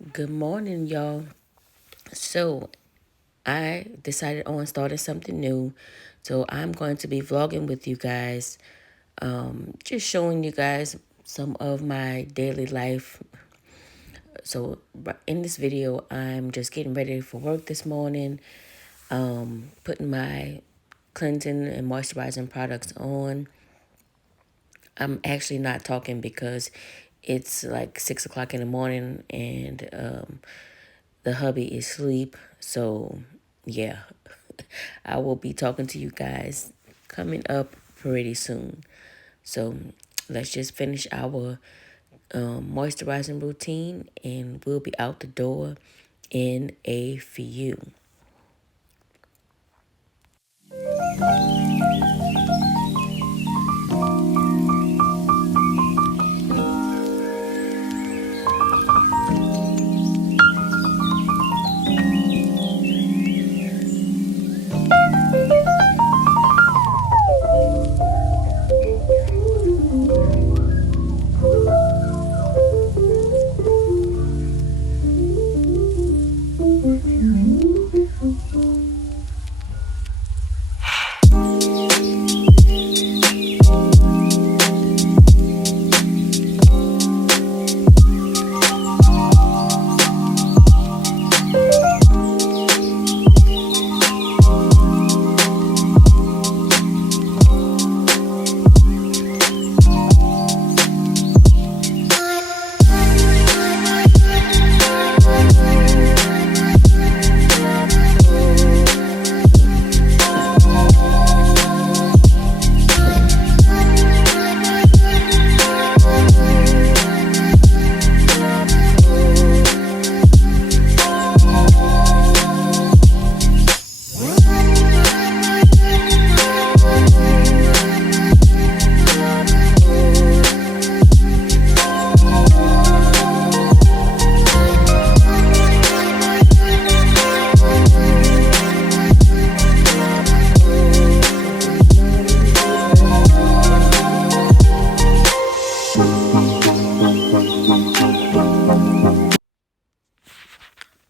Good morning, y'all. So, I decided on starting something new. So, I'm going to be vlogging with you guys, just showing you guys some of my daily life. So, in this video, I'm just getting ready for work this morning, putting my cleansing and moisturizing products on. I'm actually not talking because it's like 6 o'clock in the morning and the hubby is asleep. So, yeah, I will be talking to you guys coming up pretty soon. So, let's just finish our moisturizing routine and we'll be out the door in a few.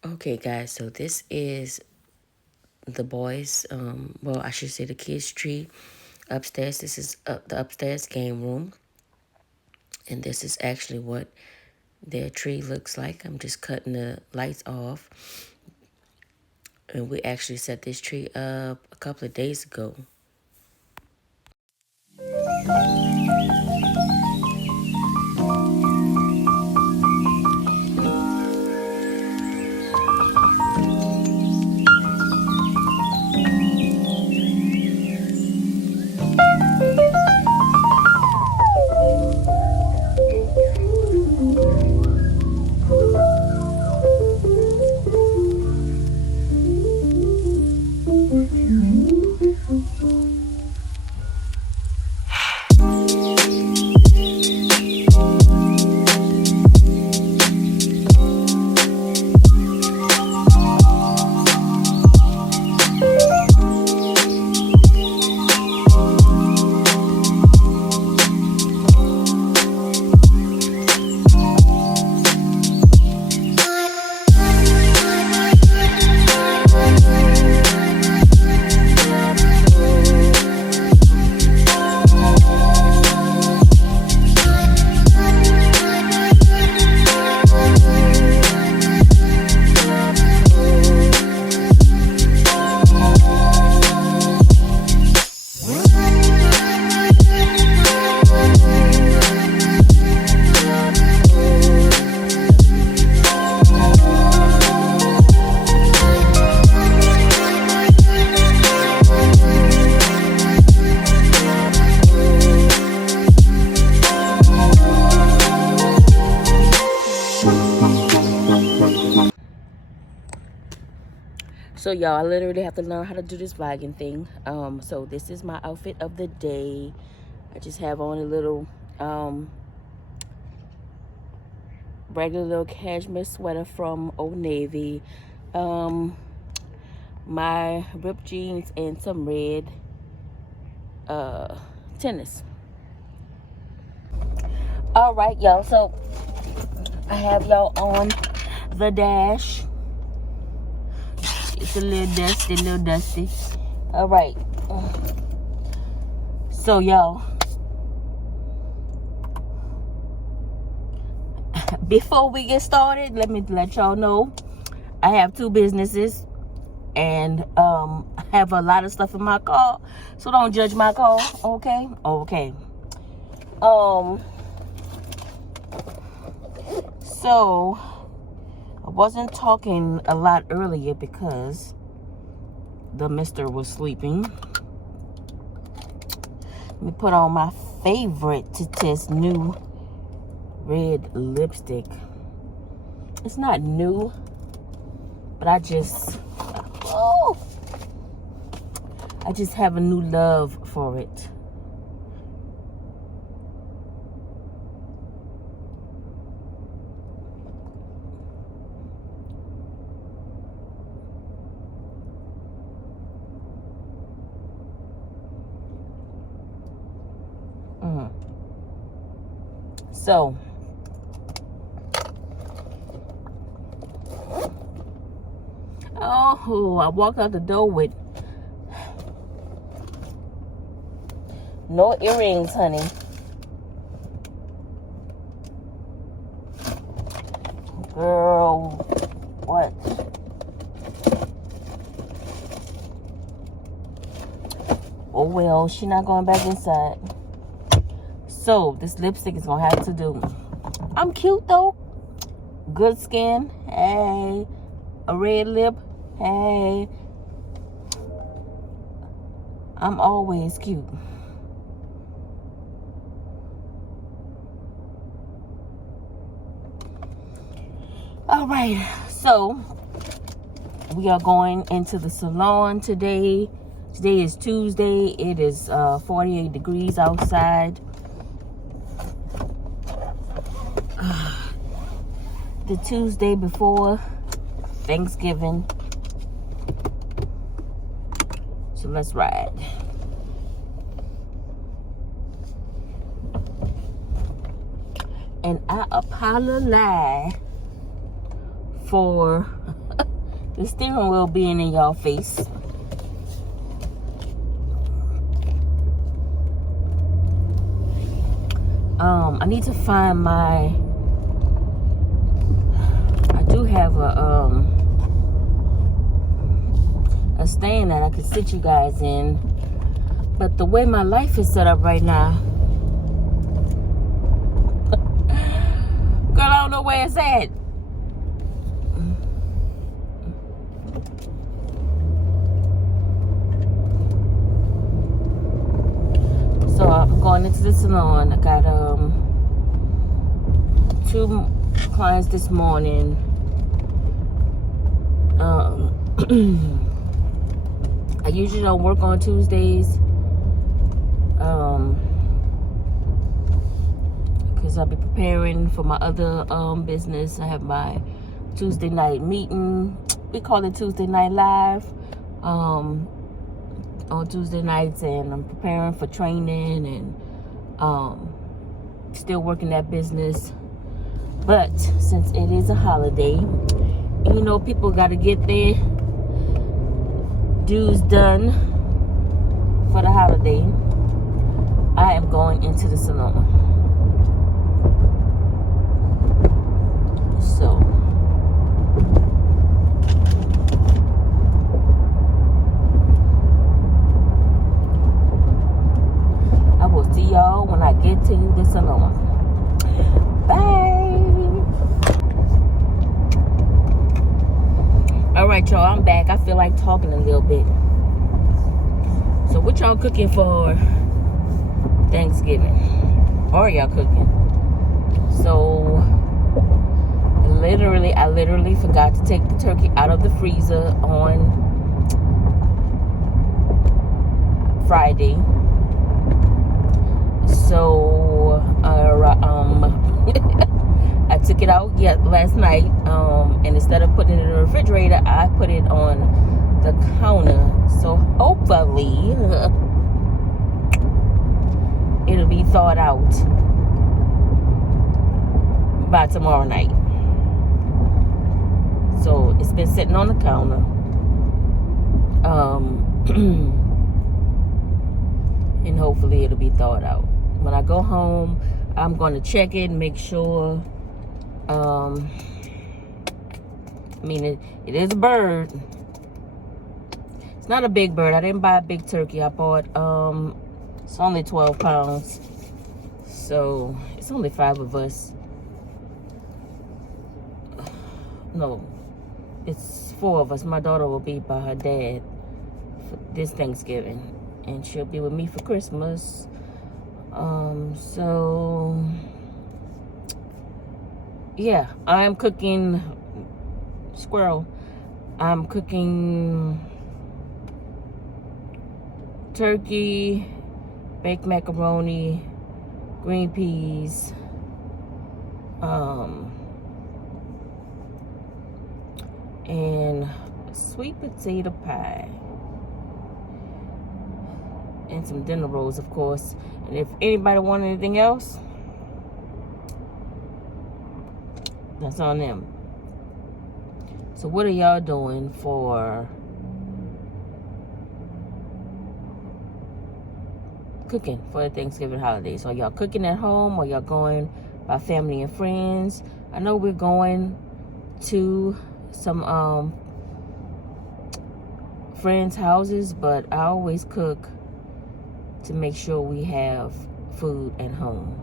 Okay, guys, so this is the boys, well, I should say the kids' tree upstairs. This is the upstairs game room, and this is actually what their tree looks like. I'm just cutting the lights off, and we actually set this tree up a couple of days ago. So y'all, I literally have to learn how to do this vlogging thing. So this is my outfit of the day. I just have on a little regular little cashmere sweater from Old Navy, my ripped jeans, and some red tennis. All right, y'all. So I have y'all on the dash. It's a little dusty. All right. So, y'all, before we get started, let me let y'all know I have 2 businesses, and I have a lot of stuff in my car, so don't judge my car, okay? Okay. So I wasn't talking a lot earlier because the mister was sleeping. Let me put on my favorite to test new red lipstick. It's not new, but I just have a new love for it. So, I walked out the door with no earrings, honey. Girl, what? Oh well, she not going back inside. So, this lipstick is going to have to do. I'm cute, though. Good skin. Hey. A red lip. Hey. I'm always cute. All right. So, we are going into the salon today. Today is Tuesday. It is 48 degrees outside. The Tuesday before Thanksgiving. So let's ride. And I apologize for the steering wheel being in y'all face. I need to find my. I do have a stand that I could sit you guys in, but the way my life is set up right now, girl, I don't know where it's at. So I'm going into the salon. I got 2 clients this morning. I usually don't work on Tuesdays because I'll be preparing for my other business. I have my Tuesday night meeting. We call it Tuesday Night Live on Tuesday nights, and I'm preparing for training and still working that business. But since it is a holiday, you know, people got to get their dues done for the holiday. I am going into the salon. So I will see y'all when I get to the salon. Bye. All right, y'all, I'm back. I feel like talking a little bit. So what y'all cooking for Thanksgiving? Or y'all cooking? So I literally forgot to take the turkey out of the freezer on Friday. So I took it out last night, and instead of putting it in the refrigerator, I put it on the counter. So hopefully it'll be thawed out by tomorrow night. So it's been sitting on the counter. And hopefully it'll be thawed out. When I go home, I'm going to check it and make sure. I mean, it is a bird. It's not a big bird. I didn't buy a big turkey. I bought, it's only 12 pounds. So it's only 5 of us. No, it's 4 of us. My daughter will be by her dad for this Thanksgiving, and she'll be with me for Christmas. So yeah, I'm cooking squirrel. I'm cooking turkey, baked macaroni, green peas, and sweet potato pie, and some dinner rolls, of course. And if anybody want anything else, that's on them. So what are y'all doing for cooking for the Thanksgiving holidays? Are y'all cooking at home, or y'all going by family and friends? I know we're going to some friends' houses, but I always cook to make sure we have food at home.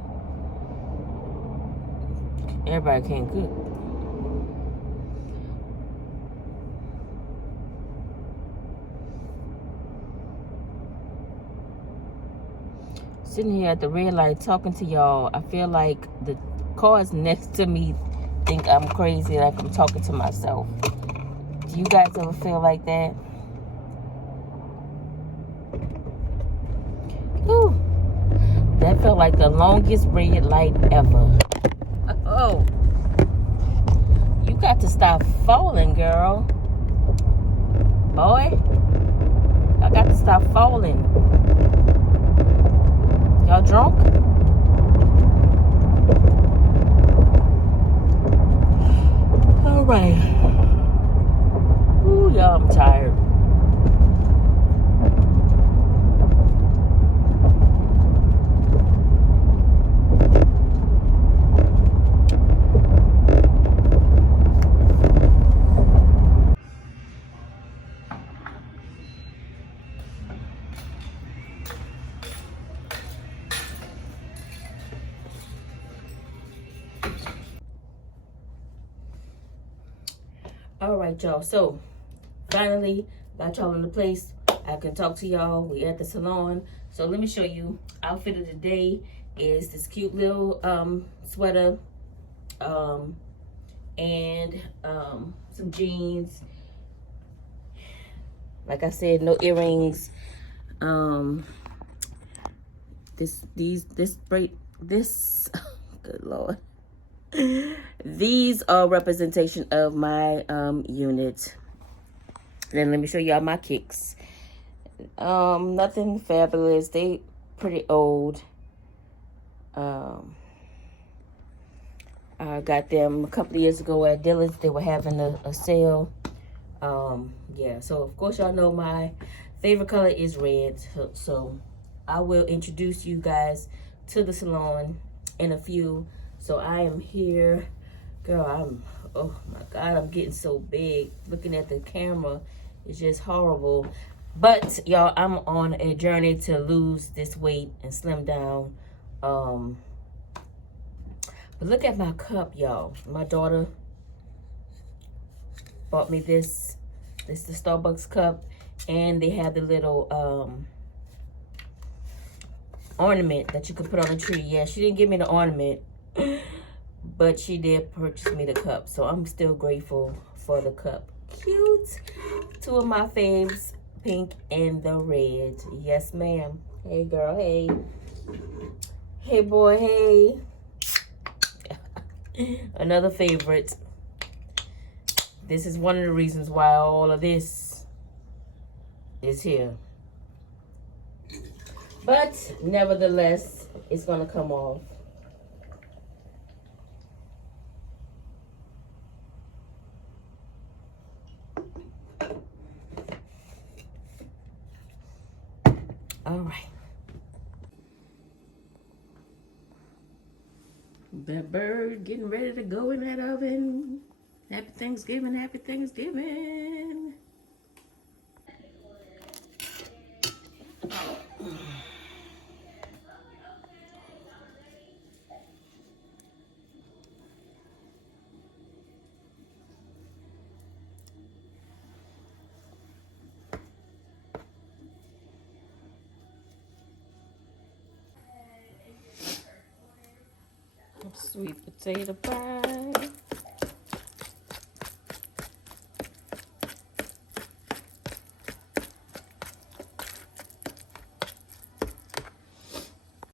Everybody can't cook. Sitting here at the red light talking to y'all, I feel like the cars next to me think I'm crazy, like I'm talking to myself. Do you guys ever feel like that? Whew. That felt like the longest red light ever. Oh, you got to stop falling, girl. Boy, I got to stop falling. Y'all drunk? All right. Ooh, y'all, I'm tired. All right, y'all. So finally got y'all in the place. I can talk to y'all. We at the salon. So let me show you. Outfit of the day is this cute little sweater, and some jeans. Like I said, no earrings. This good Lord. These are representation of my unit. Then let me show y'all my kicks. Nothing fabulous. They pretty old. I got them a couple of years ago at Dillard's. They were having a sale. Yeah, so of course y'all know my favorite color is red. So I will introduce you guys to the salon in a few. So I am here. Girl, oh my God, I'm getting so big. Looking at the camera is just horrible. But y'all, I'm on a journey to lose this weight and slim down. But look at my cup, y'all. My daughter bought me this. This is the Starbucks cup. And they have the little ornament that you could put on a tree. Yeah, she didn't give me the ornament, but she did purchase me the cup. So I'm still grateful for the cup. Cute. 2 of my faves, pink and the red. Yes, ma'am. Hey, girl. Hey. Hey, boy. Hey. Another favorite. This is one of the reasons why all of this is here. But nevertheless, it's going to come off. All right. That bird getting ready to go in that oven. Happy Thanksgiving, happy Thanksgiving. Sweet potato pie.